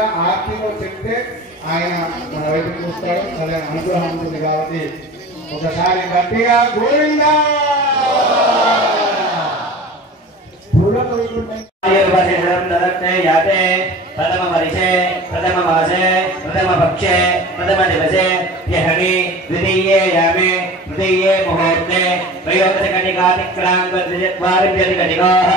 కూడా ఆర్తిలో చెప్తే ఆయన మన వైపు చూస్తాడు, చాలా అనుగ్రహం ఉంటుంది. కాబట్టి ఒకసారి గట్టిగా గోవిందా प्रथम वर्षे प्रथम मासे प्रथम पक्षे प्रथम दिवसे यहनि द्वितीये यामे तृतीये मुहूर्ते त्रयोदशकटिकातिक्रान्तद्वारिभ्यधिकटिकाः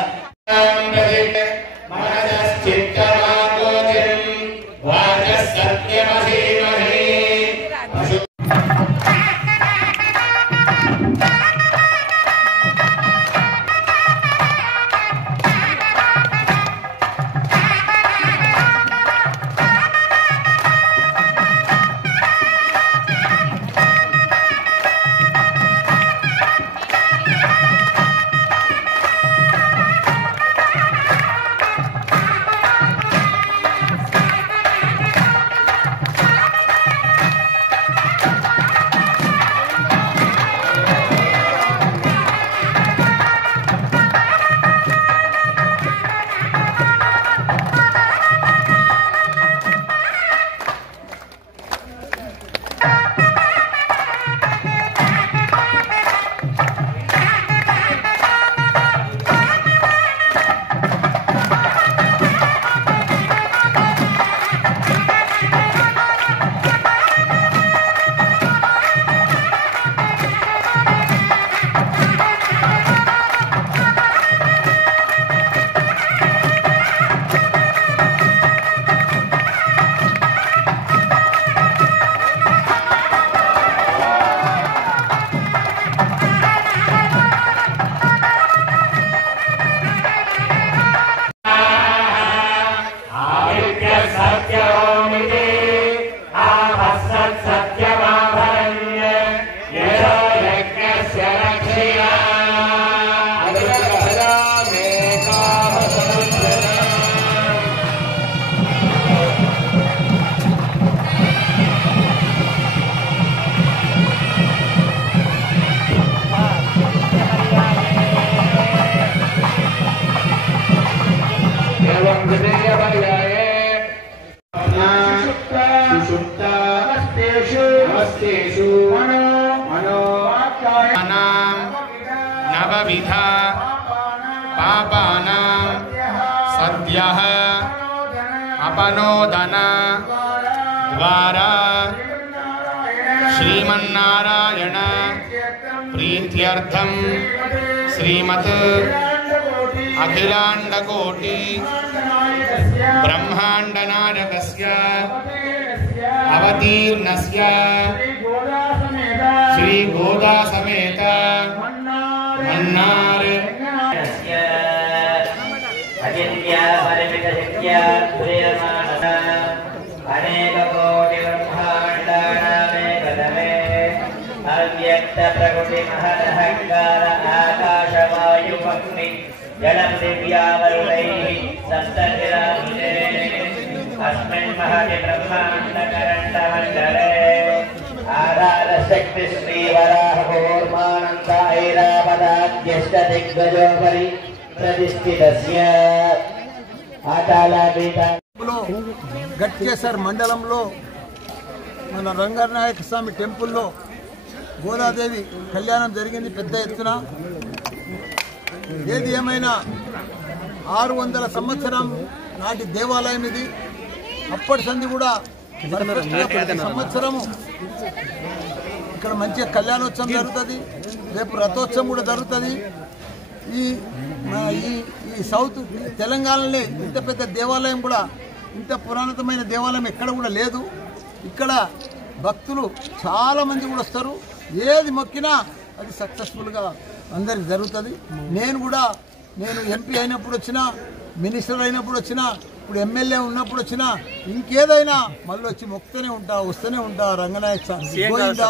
नवविधा पापानां सद्यः अपनोदन द्वारा श्रीमन्नारायण प्रीत्यर्थं श्रीमत् अखिलाण्डकोटि ब्रह्माण्डनायकस्य अवतीर्णस्य श्री गोदा समेत मन्नार अजित्या परिमितशक्त्या प्रियमाणः अनेककोटि ब्रह्माण्डानामेकतमे अव्यक्तप्रकृतिमहदहङ्कार आकाशवायुपग्नि जलपृथिव्यावरुणैः सप्तगिरामुखे अस्मिन् महति ब्रह्माण्डकरण्डमण्डले आधारशक्ति श्रीवराहकूर्मानन्द ऐरावताद्यष्टदिग्गजोपरि प्रतिष्ठितस्य గట్కేసర్ మండలంలో మన రంగనాయక స్వామి టెంపుల్లో గోదాదేవి కళ్యాణం జరిగింది పెద్ద ఎత్తున. ఏది ఏమైనా 600 సంవత్సరం నాటి దేవాలయం ఇది. అప్పటి సంది కూడా సంవత్సరము ఇక్కడ మంచిగా కళ్యాణోత్సవం జరుగుతుంది. రేపు రథోత్సవం కూడా జరుగుతుంది. ఈ సౌత్ తెలంగాణలో ఇంత పెద్ద దేవాలయం కూడా, ఇంత పురాతనమైన దేవాలయం ఎక్కడ కూడా లేదు. ఇక్కడ భక్తులు చాలామంది కూడా వస్తారు. ఏది మొక్కినా అది సక్సెస్ఫుల్గా అందరికి జరుగుతుంది. నేను ఎంపీ అయినప్పుడు వచ్చినా, మినిస్టర్ అయినప్పుడు వచ్చినా, ఇప్పుడు ఎమ్మెల్యే ఉన్నప్పుడు వచ్చినా, ఇంకేదైనా మళ్ళీ వచ్చి మొక్కుతూనే ఉంటా, వస్తూనే ఉంటా. రంగనాయక స్వామి గోవిందా.